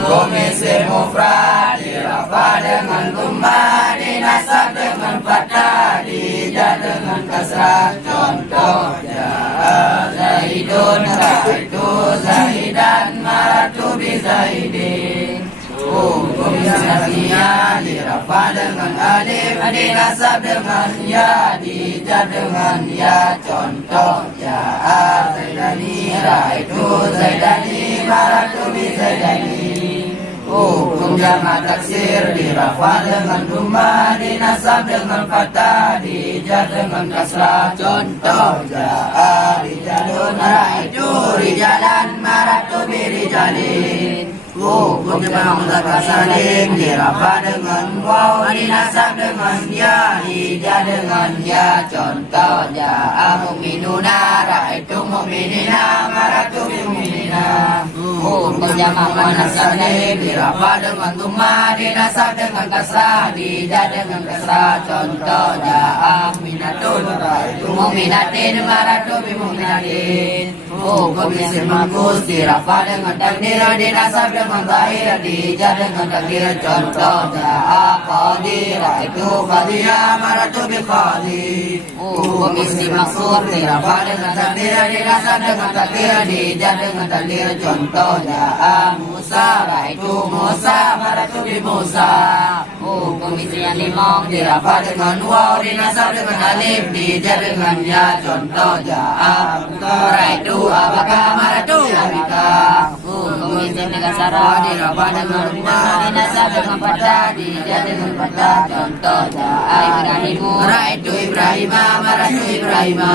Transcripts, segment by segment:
Hukum isim mufrad dirafa dengan dhamma, dinasab dengan fathah, dijar dengan kasrah. Contoh jaa Zaidun, ra'aitu Zaidan, marartu bi Zaidin. Hukum isnasiyah dirafa dengan alif, dinasab dengan ya, dijar dengan ya. Contoh jaa Zaidani, ra'aitu Zaidani, marartu bi Zaidani. Hukum jamak taksir dirafa dengan dhamma, dinasab dengan fathah, dijar dengan kasrah. Contoh jaa rijalun, ra'aitu rijalan, marartu bi rijalin. Hukum jamak mudzakkar salim dirafa dengan waw, dinasab dengan ya, dijar dengan ya. Contoh jaa mu'minuna, ra'aitu mu'minina, marartu bi mu'minina. Hukum jamak muannas salim dirafa dengan dhamma, dinasab dengan kasrah, dijar dengan kasrah. Contoh jaa mu'minatun, ra'aitu mu'minatin, marartu bi mu'minatin. Hukum isim manqus dirafa dengan takdir, dinasab dengan zahir, dijar dengan takdir. Contoh jaa qadi, ra'aitu qadiya, marartu bi qadi. Hukum isim maksur dirafa dengan takdir, dinasab dengan takdir, dijar dengan takdir. Contoh jaa Musa, ra'aitu Musa, marartu bi Musa. Hukum isim limong dirafa dengan waw, dinasab dengan alif, dijar dengan ya. Contoh jaa ra'aitu abaka, marartu abika. Hukum isim kasara dirafa dengan dhamma, dinasab dengan fathah, dijar dengan fathah. Contoh jaa Ibrahimu, ra'aitu Ibrahima, marartu Ibrahima.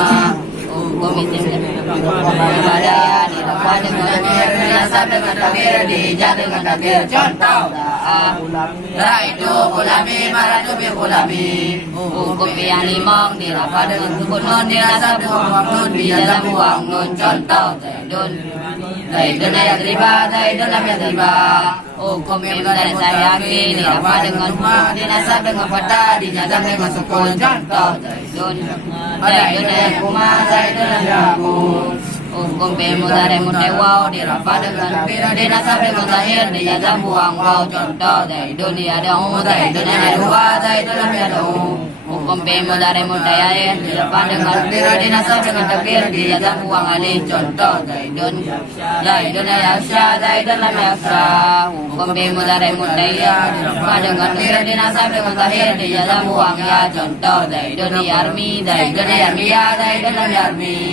Hukum isim badaya dirafa dengan takdir, dinasab dengan takdir, dijar dengan takdir. Contoh ra'aitu gulami, marartu bi gulami. Hukum yang limong dirafa dengan sukun nun, dinasab dengan waw nun, dijar buang nun. Contoh Zaidun, Zaidun yadriba, Zaidun lam yadriba. Hukum yang dari sayaki dirafa dengan dhamma, dinasab dengan fathah, dijar dengan sukun. Contoh Zaidun, Zaidun yakuma, Zaidun lam yakum. Hukum fi'il mudhari' waw dirafa dengan fi'il, dinasab dengan zahir, dijar buang waw. Contoh Zaidun yad'u, Zaidun yad'u, Zaidun lam yad'u. Hukum fi'il mudhari' mudhari' dirafa dengan fi'il, dinasab dengan takdir, dijar buang alif. Contoh Zaidun yakhsha, Zaidun lam yakhsha. Hukum fi'il mudhari' dirafa dengan fi'il, dinasab dengan zahir, dijar buang ya. Contoh Zaidun yarmi, Zaidun yarmiya, Zaidun lam yarmi.